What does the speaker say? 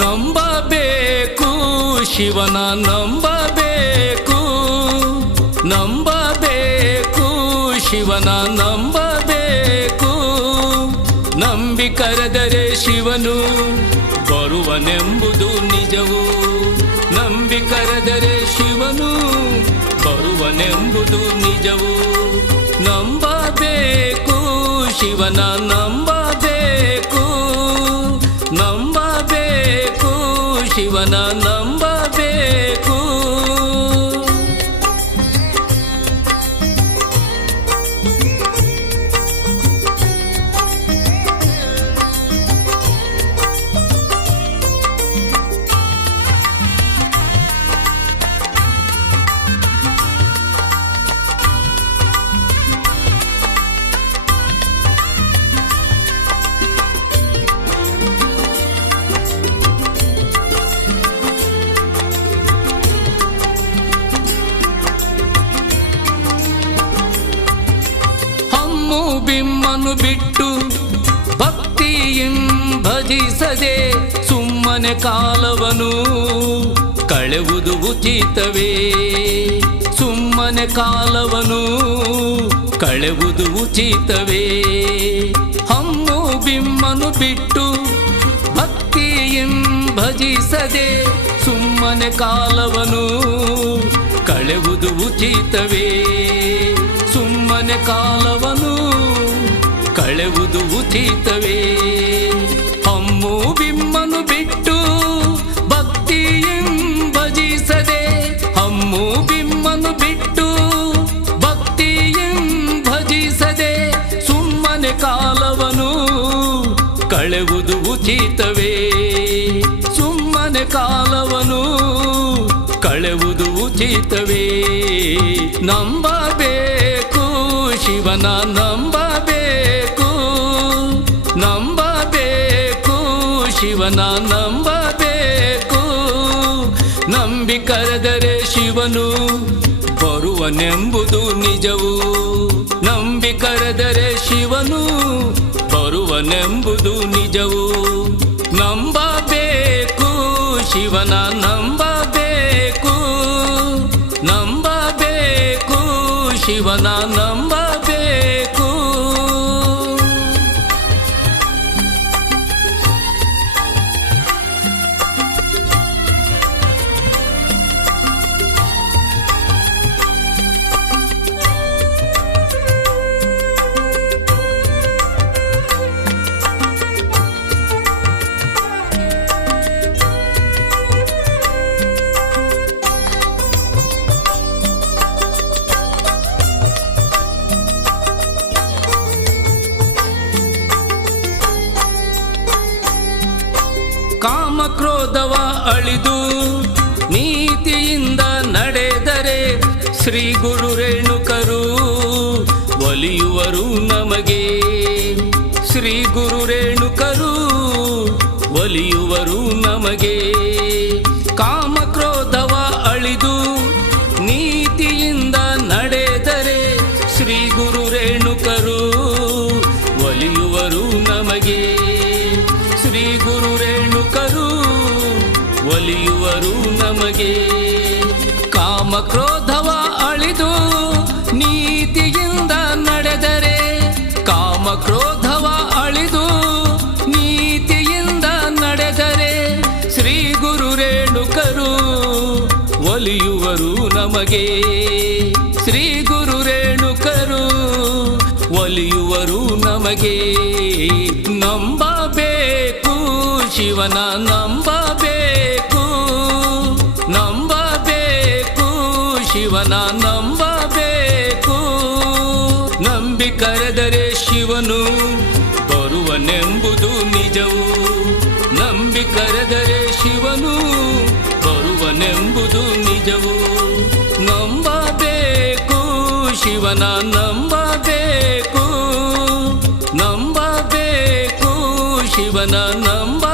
ನಂಬಬೇಕು ಶಿವನ ನಂಬಬೇಕು, ನಂಬಬೇಕು ಶಿವನ ನಂಬಬೇಕು. ನಂಬಿ ಕರೆದರೆ ಶಿವನು ಬರುವನೆಂಬುದು ನಿಜವು, ನಂಬಿ ಕರೆದರೆ ಶಿವನು ಬರುವನೆಂಬುದು ನಿಜವು. ನಂಬಬೇಕು ಶಿವನ ನಂಬಬೇಕು, ನಂಬಬೇಕು ಶಿವನ ನಂಬಬೇಕು. ಬಿಮ್ಮನು ಬಿಟ್ಟು ಭಕ್ತಿಯಿಂ ಭಜಿಸದೆ ಸುಮ್ಮನೆ ಕಾಲವನು ಕಳೆವುದು ಉಚಿತವೇ, ಸುಮ್ಮನೆ ಕಾಲವನು ಕಳೆವುದು ಉಚಿತವೇ. ಹಮ್ಮು ಬಿಮ್ಮನು ಬಿಟ್ಟು ಭಕ್ತಿಯಿಂ ಭಜಿಸದೆ ಸುಮ್ಮನೆ ಕಾಲವನು ಕಳೆವುದು ಉಚಿತವೇ, ಸುಮ್ಮನೆ ಕಾಲವನು ಕಳೆವುದು ಉಚಿತವೇ. ಹಮ್ಮು ಬಿಮ್ಮನು ಬಿಟ್ಟು ಭಕ್ತಿಯಿಂ ಭಜಿಸದೆ, ಹಮ್ಮು ಬಿಮ್ಮನು ಬಿಟ್ಟು ಭಕ್ತಿಯಿಂ ಭಜಿಸದೆ ಸುಮ್ಮನೆ ಕಾಲವನು ಕಳೆವುದು ಉಚಿತವೇ, ಸುಮ್ಮನೆ ಕಾಲವನು ಕಳೆವುದು ಉಚಿತವೇ. ನಂಬಬೇಕು ಶಿವನ ನಂಬಬೇಕು, ನಂಬಬೇಕು ಶಿವನ ನಂಬಬೇಕು. ನಂಬಿ ಕರೆದರೆ ಶಿವನು ಬರುವನೆಂಬುದು ನಿಜವು, ನಂಬಿ ಕರೆದರೆ ಶಿವನು ಬರುವನೆಂಬುದು ನಿಜವು. ನಂಬಬೇಕು ಶಿವನ ನಂಬಬೇಕು, ನಂಬಬೇಕು ಶಿವನ ನಂಬಬೇಕು. ಕಾಮಕ್ರೋಧವ ಅಳಿದು ನೀತಿಯಿಂದ ನಡೆದರೆ ಶ್ರೀ ಗುರು ರೇಣುಕರು ಒಲಿಯುವರು ನಮಗೆ, ಶ್ರೀ ಗುರು ರೇಣುಕರು ಒಲಿಯುವರು ನಮಗೆ. ಕಾಮಕ್ರೋಧವ ಅಳಿದು ನೀತಿಯಿಂದ ನಡೆದರೆ ಶ್ರೀ ಗುರು ರೇಣುಕರು ಒಲಿಯುವರು ನಮಗೆ, ಶ್ರೀ ಗುರು ರೇಣುಕರು ಒಲಿಯುವರು ನಮಗೆ. ಕಾಮಕ್ರೋಧವ ಅಳಿದು ನೀತಿಯಿಂದ ನಡೆದರೆ, ಕಾಮಕ್ರೋಧವ ಅಳಿದು ನೀತಿಯಿಂದ ನಡೆದರೆ ಶ್ರೀ ಗುರು ರೇಣುಕರು ಒಲಿಯುವರು ನಮಗೆ, ಶ್ರೀ ಗುರು ರೇಣುಕರು ಒಲಿಯುವರು ನಮಗೆ. ನಂಬಬೇಕು ಶಿವನ ನಂಬಬೇಕು, ನಂಬಬೇಕು ಶಿವನ ನಂಬಬೇಕು. ನಂಬಿ ಕರೆದರೆ ಶಿವನು ಬರುವನೆಂಬುದು ನಿಜವು, ನಂಬಿ ಕರೆದರೆ ಶಿವನು ಬರುವನೆಂಬುದು ನಿಜವು. ನಂಬಬೇಕು ಶಿವನ ನಂಬಬೇಕು, ನಂಬಬೇಕು ಶಿವನ ನಂಬ